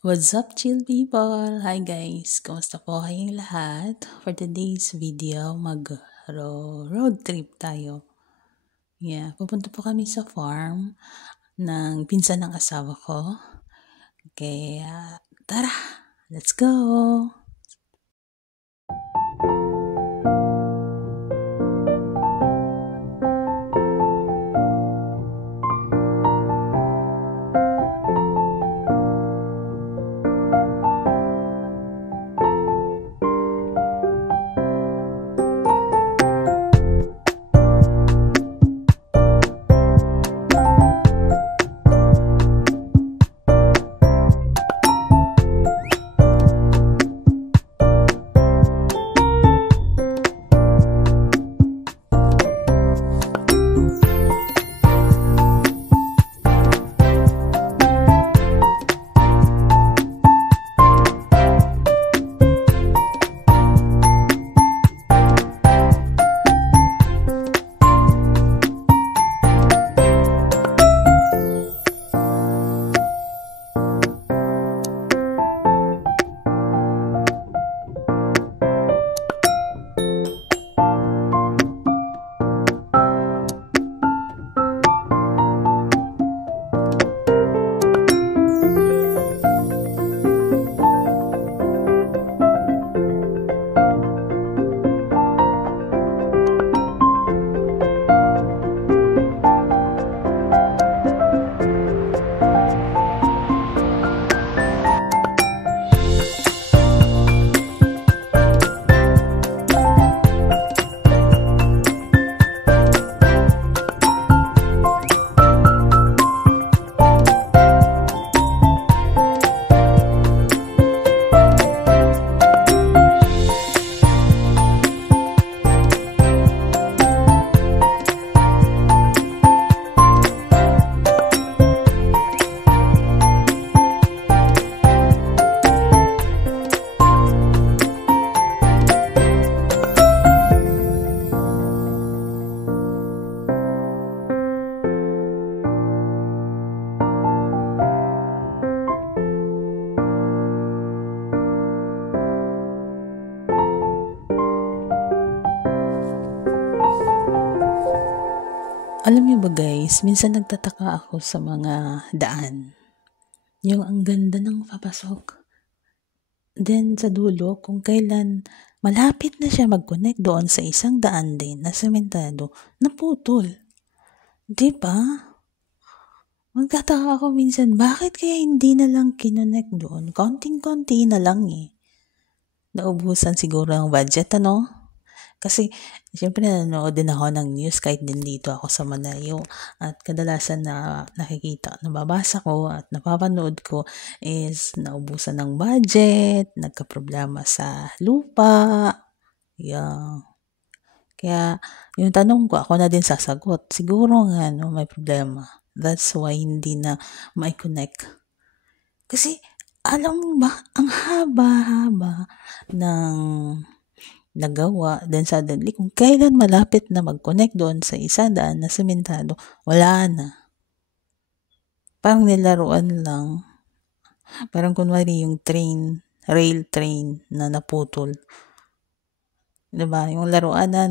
What's up, chill people? Hi guys! Kumusta po kayong lahat? For today's video, road trip tayo. Pupunta po kami sa farm ng pinsan ng asawa ko. Kaya, tara! Let's go! Alam niyo ba guys, minsan nagtataka ako sa mga daan. Yung ang ganda ng papasok. Then sa dulo, kung kailan malapit na siya mag-connect doon sa isang daan din na sementado, naputol. Diba? Magtataka ako minsan, bakit kaya hindi na lang kinonect doon? Konting-konti na lang eh. Naubusan siguro ang budget, ano? Kasi, siyempre nanonood din ako ng news kahit din dito ako sa Malayo. At kadalasan na nakikita, nababasa ko at napapanood ko is naubusan ng budget, nagkaproblema sa lupa. Kaya, yung tanong ko, ako na din sasagot. Siguro nga, may problema. That's why hindi na ma-connect. Kasi, alam mo ba, ang haba-haba ng nagawa, then suddenly, kung kailan malapit na mag-connect doon sa isa daan na sementado, wala na. Parang nilaruan lang. Parang kunwari yung rail train na naputol. Diba? Yung laruan na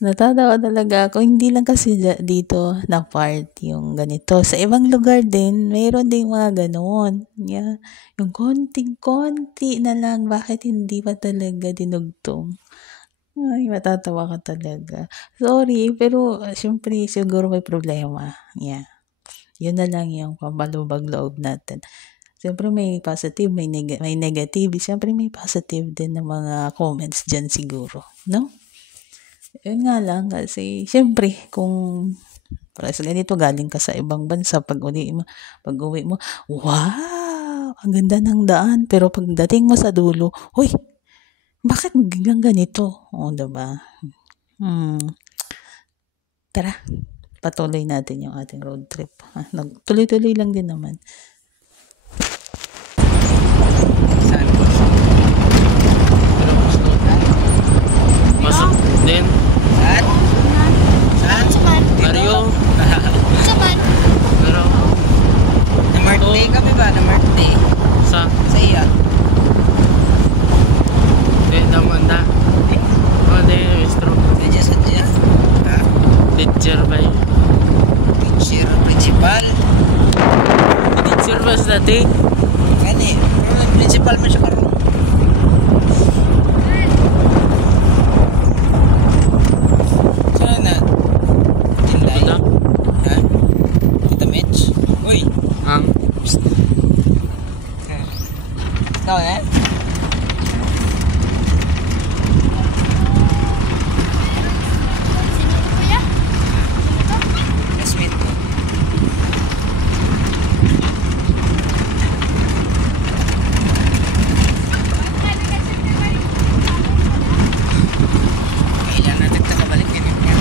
natatawa talaga ako. Hindi lang kasi dito na part yung ganito. Sa ibang lugar din, mayroon din mga ganoon. Yung konting-konti na lang, bakit hindi pa talaga dinugtong? Ay, matatawa ka talaga. Sorry, pero syempre siguro may problema. Yun na lang yung pabalubag loob natin. Siyempre may positive, may negative. Siyempre may positive din na mga comments dyan siguro. No? Yun nga lang kasi, syempre, kung para sa ganito, galing ka sa ibang bansa, pag uwi mo, wow, ang ganda ng daan. Pero pagdating mo sa dulo, huy, bakit ganito? O, diba? Tara, patuloy natin yung ating road trip. Tuloy-tuloy lang din naman. Masuk din. Saan? Saan? Mario. Saan? Pero kami ba na birthday? Sa Sa iya. naman na. Ano yung stroke? Sadya. Ha? Teacher ba yun? Teacher, principal. Teacher ba sa dati? Gani. Principal man siya karon. Saan na? Tinday? Ito? Ha? Tita Mitch? Uy! Ang? Ikaw eh? Classmate mo. Kailan natin nakabalik ganyan nga.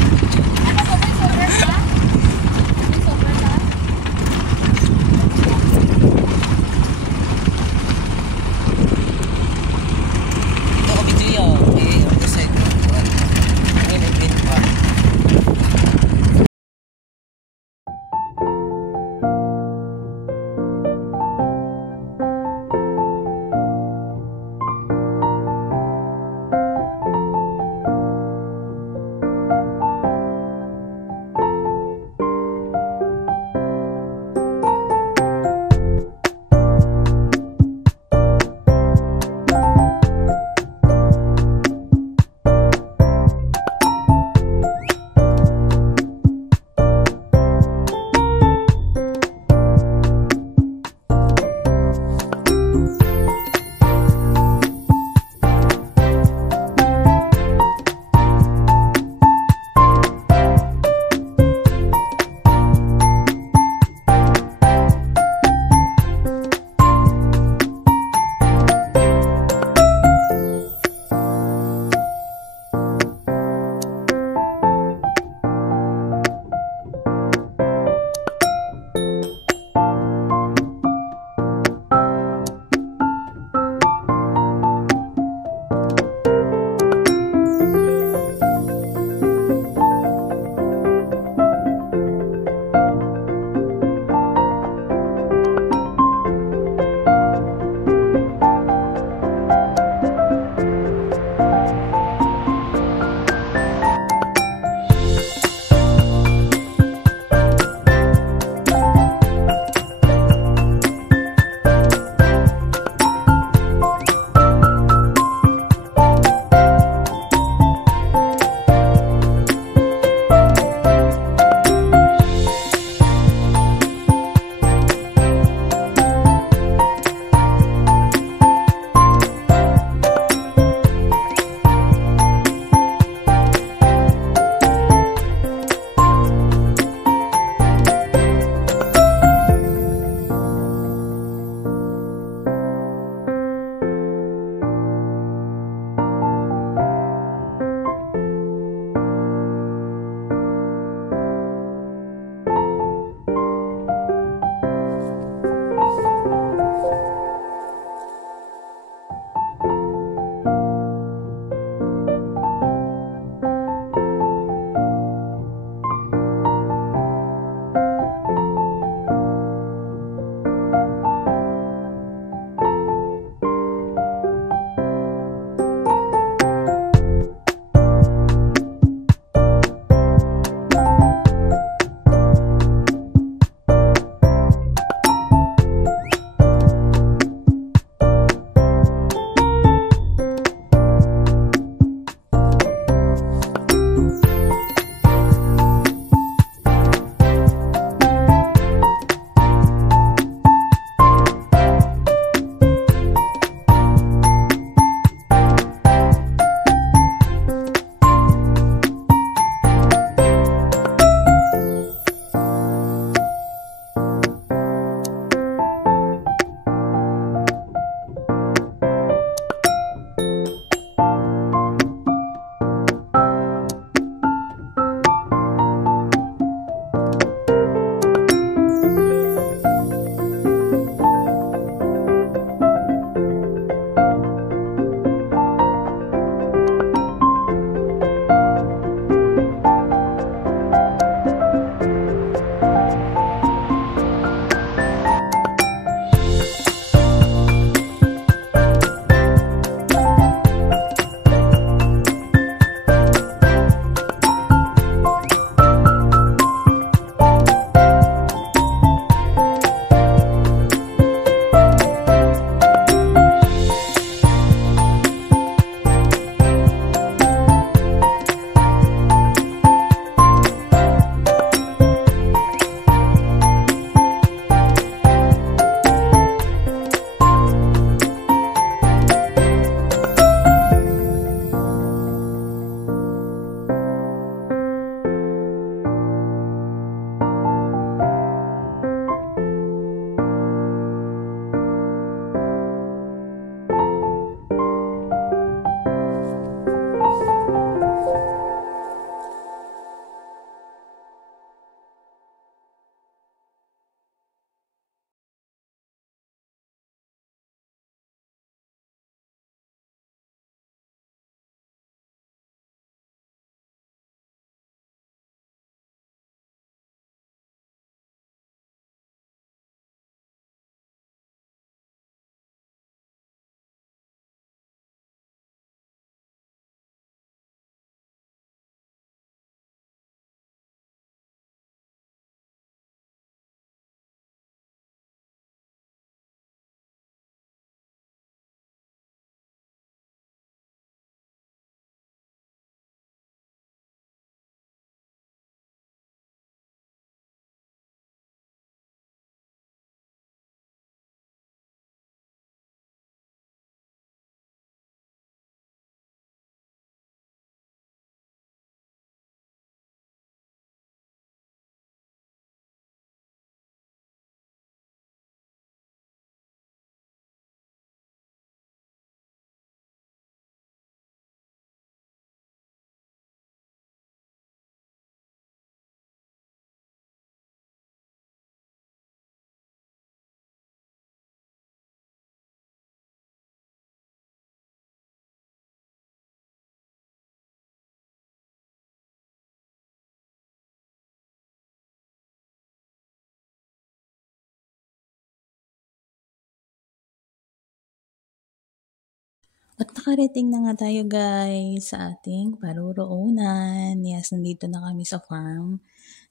At nakarating na nga tayo guys sa ating paruroonan. Yes, nandito na kami sa farm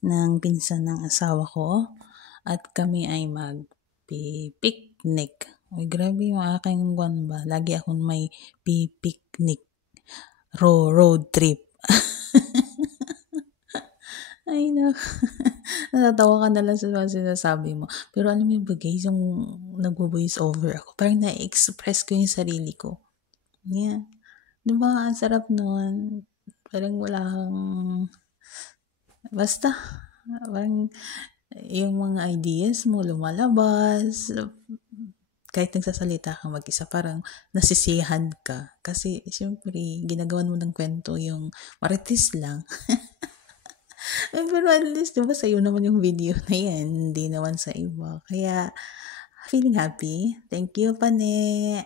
ng pinsan ng asawa ko. At kami ay mag-picnic. Uy, grabe yung aking buwan ba. Lagi akong may picnic. Road trip. Ay, no. Natatawa ka na lang sa mga sinasabi mo. Pero alam mo yung guys, yung nagvo-voice over ako, parang na-express ko yung sarili ko. Yeah. Diba, ang sarap nun. Parang wala kang... Basta, parang yung mga ideas mo lumalabas. Kahit nagsasalita ka mag-isa, parang nasisiyahan ka. Kasi, syempre, ginagawan mo ng kwento yung marites lang. Pero at least, diba, sa'yo naman yung video na yan, hindi naman sa iba. Kaya, feeling happy. Thank you, Pane.